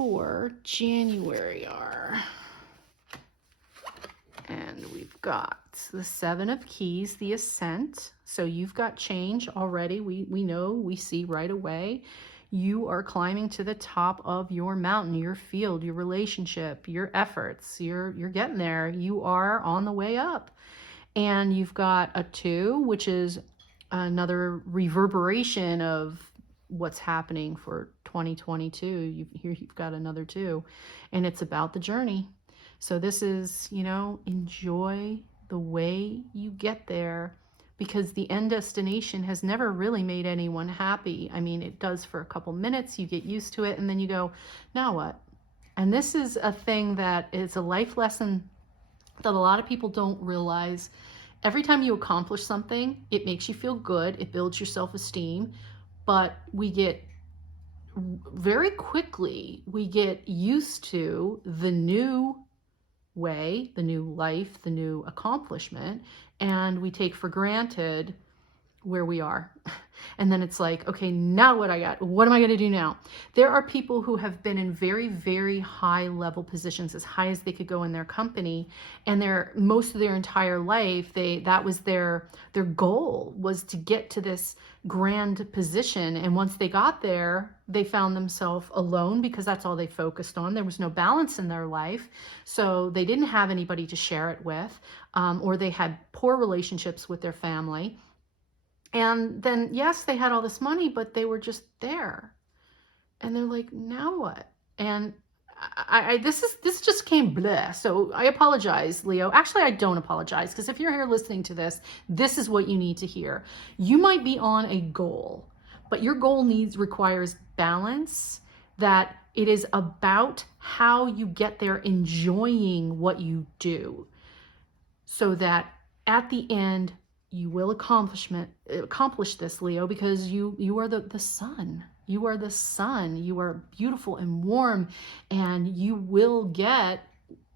for January are. And we've got the 7 of Keys, the Ascent. So you've got change already. We know, we see right away. You are climbing to the top of your mountain, your field, your relationship, your efforts. You're getting there. You are on the way up. And you've got a 2, which is another reverberation of what's happening for 2022. Here you've got another 2, and it's about the journey. So this is, enjoy the way you get there, because the end destination has never really made anyone happy. I mean, it does for a couple minutes, you get used to it, and then you go, now what? And this is a thing that is a life lesson that a lot of people don't realize. Every time you accomplish something, it makes you feel good, it builds your self-esteem, but very quickly, we get used to the new way, the new life, the new accomplishment, and we take for granted where we are. And then it's like, okay, now what I got? What am I going to do now? There are people who have been in very, very high level positions, as high as they could go in their company, and most of their entire life, that was their goal, was to get to this grand position. And once they got there, they found themselves alone, because that's all they focused on. There was no balance in their life, so they didn't have anybody to share it with, or they had poor relationships with their family. And then, yes, they had all this money, but they were just there. And they're like, now what? And this just came bleh. So I apologize, Leo. Actually, I don't apologize, because if you're here listening to this, this is what you need to hear. You might be on a goal, but your goal requires balance, that it is about how you get there, enjoying what you do, so that at the end, you will accomplish this, Leo, because you are the sun. You are the sun. You are beautiful and warm, and you will get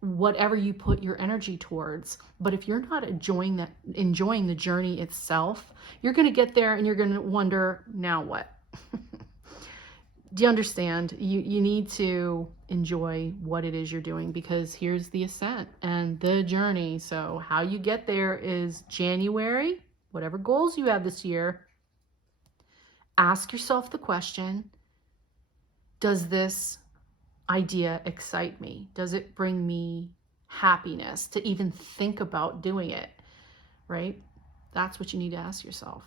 whatever you put your energy towards. But if you're not enjoying the journey itself, you're going to get there and you're going to wonder, now what? Do you understand? You need to enjoy what it is you're doing, because here's the ascent and the journey. So how you get there is January, whatever goals you have this year, ask yourself the question, does this idea excite me? Does it bring me happiness to even think about doing it, right? That's what you need to ask yourself.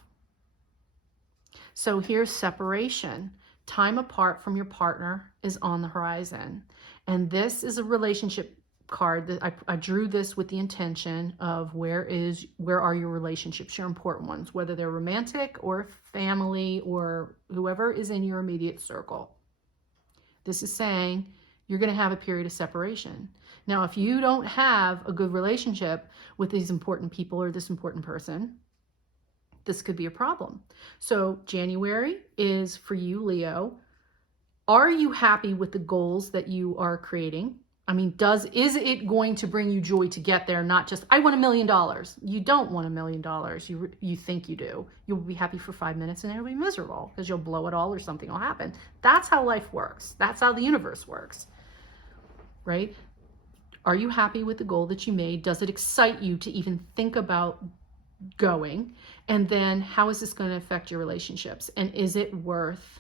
So here's separation. Time apart from your partner is on the horizon. And this is a relationship card that I drew this with the intention of where are your relationships, your important ones, whether they're romantic or family or whoever is in your immediate circle. This is saying you're going to have a period of separation. Now, if you don't have a good relationship with these important people or this important person, this could be a problem. So January is for you, Leo. Are you happy with the goals that you are creating? I mean, is it going to bring you joy to get there? Not just, I want $1 million. You don't want $1 million. You think you do. You'll be happy for 5 minutes and it'll be miserable because you'll blow it all or something will happen. That's how life works. That's how the universe works, right? Are you happy with the goal that you made? Does it excite you to even think about going? And then how is this going to affect your relationships? And is it worth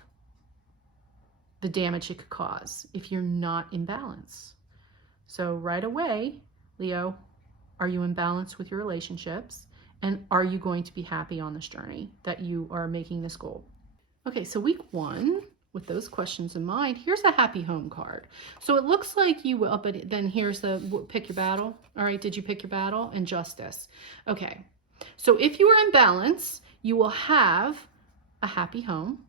the damage it could cause if you're not in balance? So right away, Leo, are you in balance with your relationships? And are you going to be happy on this journey that you are making this goal? Okay, so week 1, with those questions in mind, here's a happy home card. So it looks like you will, but then here's the pick your battle. All right, did you pick your battle? And justice. Okay, so if you are in balance, you will have a happy home.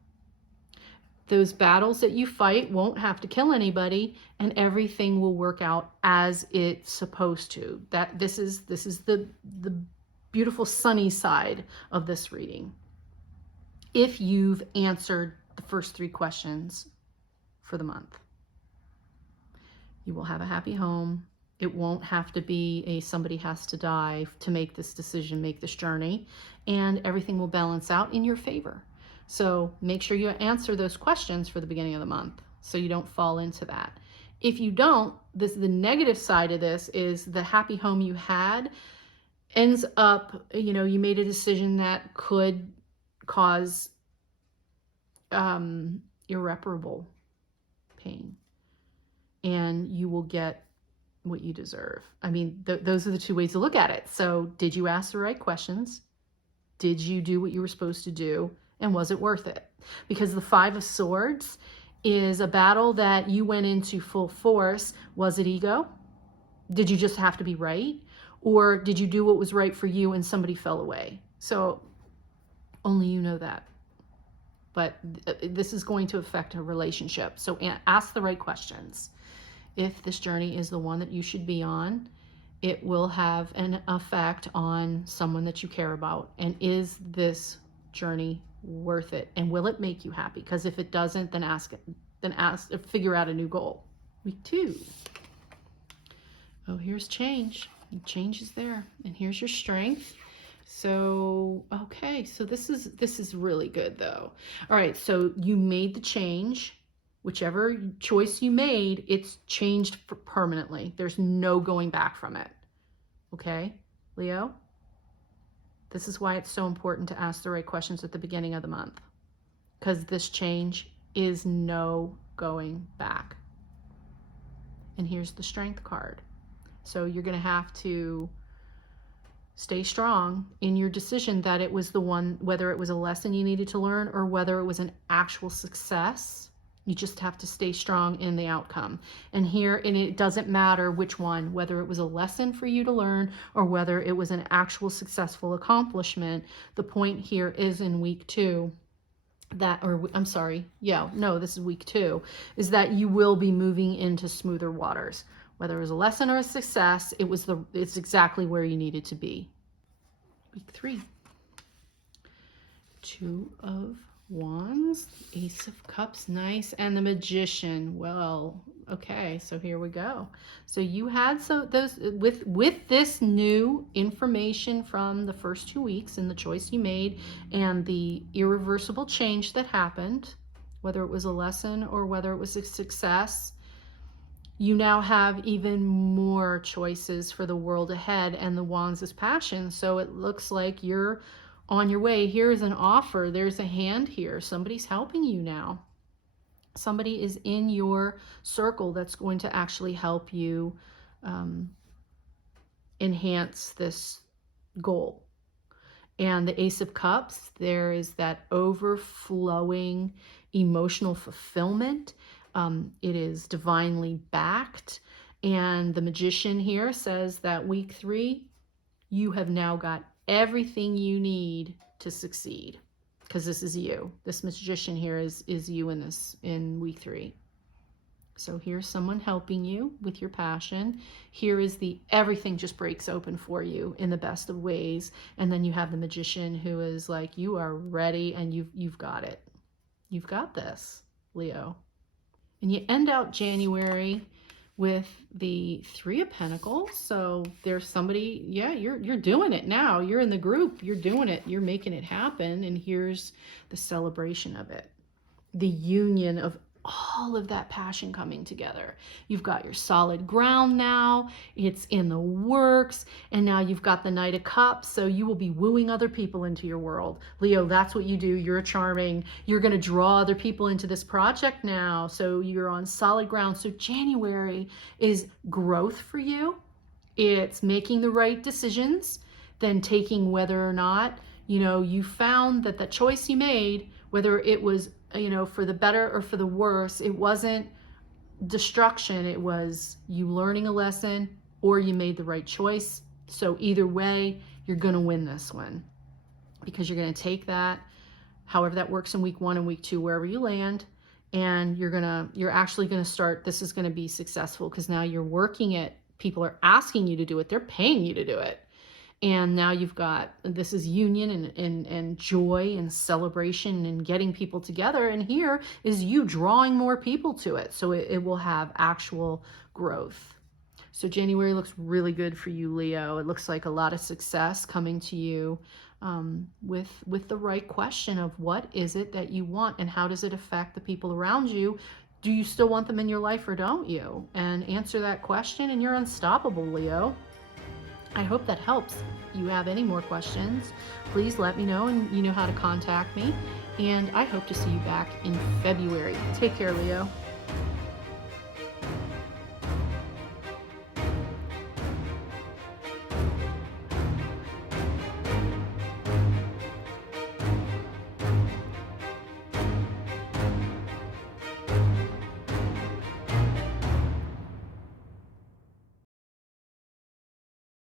Those battles that you fight won't have to kill anybody, and everything will work out as it's supposed to. This is the beautiful sunny side of this reading. If you've answered the first 3 questions for the month, you will have a happy home. It won't have to be somebody has to die to make this decision, make this journey, and everything will balance out in your favor. So make sure you answer those questions for the beginning of the month. so you don't fall into that. If you don't, the negative side of this is the happy home you had ends up, you made a decision that could cause irreparable pain, and you will get what you deserve. I mean, those are the two ways to look at it. So did you ask the right questions? Did you do what you were supposed to do? And was it worth it? Because the Five of Swords is a battle that you went into full force. Was it ego? Did you just have to be right? Or did you do what was right for you and somebody fell away? So only you know that. But this is going to affect a relationship. So ask the right questions. If this journey is the one that you should be on, it will have an effect on someone that you care about. And is this journey worth it? And will it make you happy? Because if it doesn't, then figure out a new goal. Week 2. Oh, here's change. Change is there. And here's your strength. So, okay. So this is really good though. All right. So you made the change. Whichever choice you made, it's changed permanently. There's no going back from it. Okay, Leo? This is why it's so important to ask the right questions at the beginning of the month, because this change is no going back. And here's the strength card. So you're going to have to stay strong in your decision that it was the one, whether it was a lesson you needed to learn or whether it was an actual success. You just have to stay strong in the outcome. And it doesn't matter which one, whether it was a lesson for you to learn or whether it was an actual successful accomplishment. The point here is in week 2 this is week 2, is that you will be moving into smoother waters. Whether it was a lesson or a success, it's exactly where you needed to be. Week 3. 2 of Wands, Ace of Cups, nice, and the Magician. Well, okay, so here we go. So you had those with this new information from the first 2 weeks and the choice you made and the irreversible change that happened, whether it was a lesson or whether it was a success. You now have even more choices for the world ahead, and the Wands is passion. So it looks like you're on your way. Here's an offer. There's a hand here. Somebody's helping you now. Somebody is in your circle that's going to actually help you enhance this goal. And the Ace of Cups, there is that overflowing emotional fulfillment. It is divinely backed. And the Magician here says that week 3, you have now got everything you need to succeed, because this is you. This Magician here is you in week 3. So here's someone helping you with your passion. Here is everything just breaks open for you in the best of ways. And then you have the Magician who is like, you are ready and you've got it. You've got this, Leo. And you end out January with the 3 of Pentacles. So there's somebody, you're doing it now. You're in the group. You're doing it. You're making it happen. And here's the celebration of it. The union of all of that passion coming together. You've got your solid ground now. It's in the works. And now you've got the Knight of Cups. So you will be wooing other people into your world. Leo, that's what you do. You're charming. You're going to draw other people into this project now. So you're on solid ground. So January is growth for you. It's making the right decisions, then taking whether or not, you found that the choice you made, whether it was for the better or for the worse, it wasn't destruction. It was you learning a lesson or you made the right choice. So either way, you're going to win this one, because you're going to take that, however that works in week 1 and week 2, wherever you land, and you're actually going to start. This is going to be successful because now you're working it. People are asking you to do it. They're paying you to do it. And now you've got, this is union and joy and celebration and getting people together. And here is you drawing more people to it. So it will have actual growth. So January looks really good for you, Leo. It looks like a lot of success coming to you with the right question of what is it that you want and how does it affect the people around you Do you still want them in your life or don't you? And answer that question and you're unstoppable, Leo. I hope that helps. If you have any more questions, please let me know, and you know how to contact me. And I hope to see you back in February. Take care, Leo.